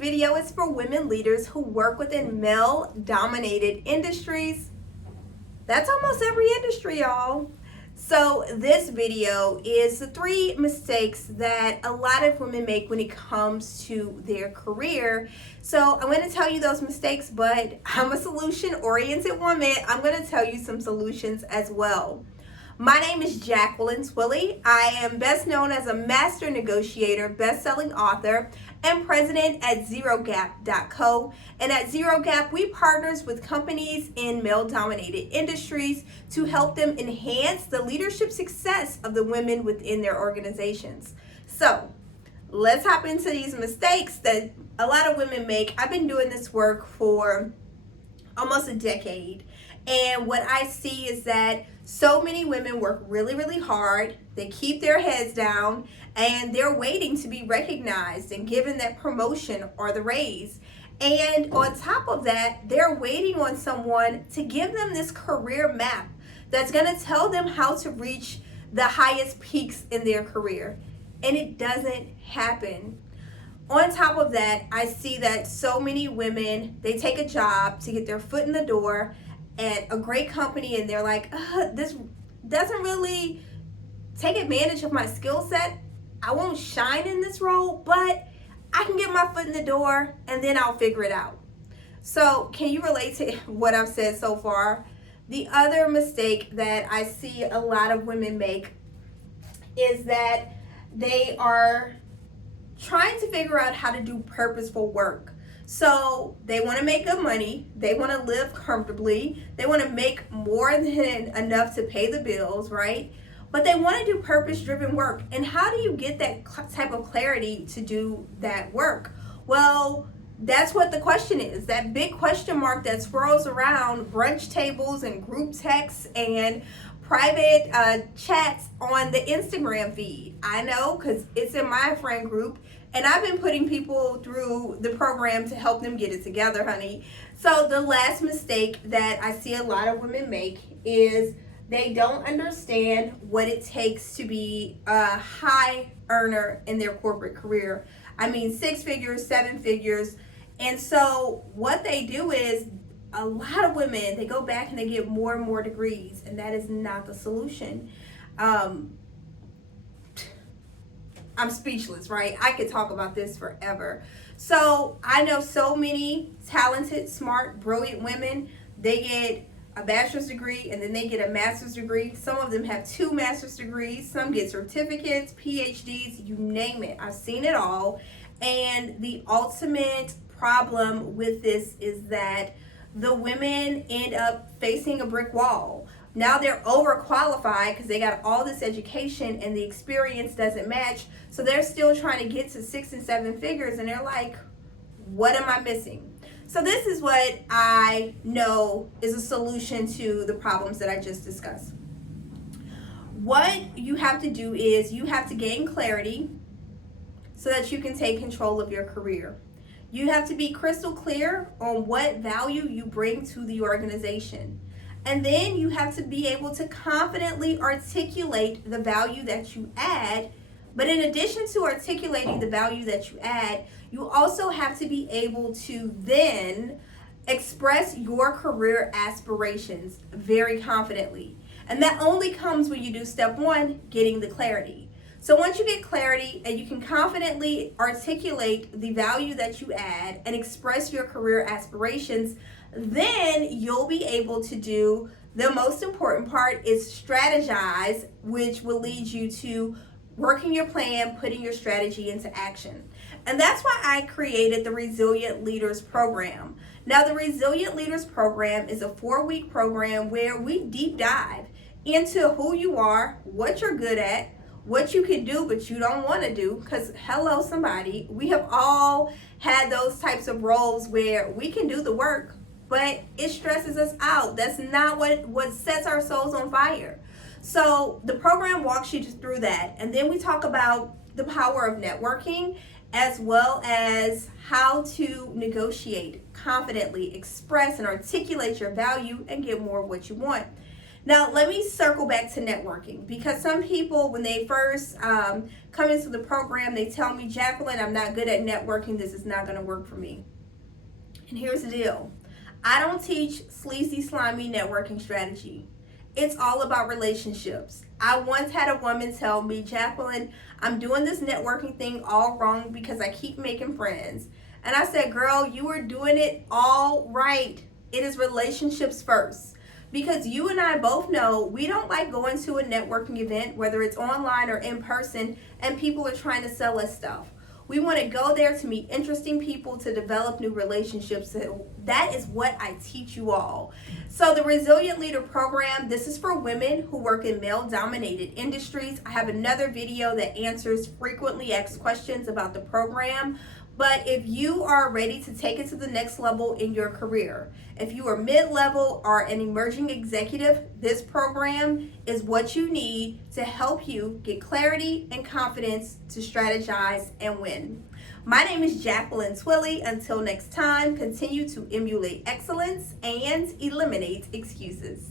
video is for women leaders who work within male-dominated industries. That's almost every industry, y'all. So this video is the 3 mistakes that a lot of women make when it comes to their career. So I'm going to tell you those mistakes, but I'm a solution-oriented woman. I'm going to tell you some solutions as well. My name is Jacqueline Twillie. I am best known as a master negotiator, best-selling author, and president at ZeroGap.co. And at ZeroGap, we partners with companies in male-dominated industries to help them enhance the leadership success of the women within their organizations. So let's hop into these mistakes that a lot of women make. I've been doing this work for almost a decade. And what I see is that so many women work really, really hard. They keep their heads down and they're waiting to be recognized and given that promotion or the raise. And on top of that, they're waiting on someone to give them this career map that's going to tell them how to reach the highest peaks in their career. And it doesn't happen. On top of that, I see that so many women, they take a job to get their foot in the door at a great company and they're like, this doesn't really take advantage of my skill set. I won't shine in this role, but I can get my foot in the door and then I'll figure it out. So can you relate to what I've said so far? The other mistake that I see a lot of women make is that they are trying to figure out how to do purposeful work. So they want to make good money, they want to live comfortably, they want to make more than enough to pay the bills, right? But they want to do purpose-driven work. And how do you get that type of clarity to do that work? Well, that's what the question is, that big question mark that swirls around brunch tables and group texts and private chats on the Instagram feed. I know, because it's in my friend group. And I've been putting people through the program to help them get it together, honey. So the last mistake that I see a lot of women make is they don't understand what it takes to be a high earner in their corporate career. I mean, 6 figures, 7 figures. And so what they do is a lot of women, they go back and they get more and more degrees, and that is not the solution. I'm speechless, right? I could talk about this forever. So I know so many talented, smart, brilliant women. They get a bachelor's degree and then they get a master's degree. Some of them have 2 master's degrees. Some get certificates, PhDs, you name it. I've seen it all. And the ultimate problem with this is that the women end up facing a brick wall. Now they're overqualified because they got all this education and the experience doesn't match. So they're still trying to get to 6 and 7 figures and they're like, what am I missing? So this is what I know is a solution to the problems that I just discussed. What you have to do is you have to gain clarity so that you can take control of your career. You have to be crystal clear on what value you bring to the organization. And then you have to be able to confidently articulate the value that you add. But in addition to articulating the value that you add, you also have to be able to then express your career aspirations very confidently. And that only comes when you do step 1, getting the clarity. So once you get clarity and you can confidently articulate the value that you add and express your career aspirations, then you'll be able to do the most important part is strategize, which will lead you to working your plan, putting your strategy into action. And that's why I created the Resilient Leaders Program. Now, the Resilient Leaders Program is a 4-week program where we deep dive into who you are, what you're good at, what you can do but you don't want to do, because hello somebody, we have all had those types of roles where we can do the work but it stresses us out. That's not what sets our souls on fire. So the program walks you through that, and then we talk about the power of networking as well as how to negotiate confidently, express and articulate your value and get more of what you want. Now, let me circle back to networking, because some people, when they first come into the program, they tell me, Jacqueline, I'm not good at networking. This is not going to work for me. And here's the deal. I don't teach sleazy, slimy networking strategy. It's all about relationships. I once had a woman tell me, Jacqueline, I'm doing this networking thing all wrong because I keep making friends. And I said, girl, you are doing it all right. It is relationships first. Because you and I both know we don't like going to a networking event, whether it's online or in person, and people are trying to sell us stuff. We want to go there to meet interesting people, to develop new relationships. So that is what I teach you all. So the Resilient Leader Program, this is for women who work in male-dominated industries. I have another video that answers frequently asked questions about the program. But if you are ready to take it to the next level in your career, if you are mid-level or an emerging executive, this program is what you need to help you get clarity and confidence to strategize and win. My name is Jacqueline Twillie. Until next time, continue to emulate excellence and eliminate excuses.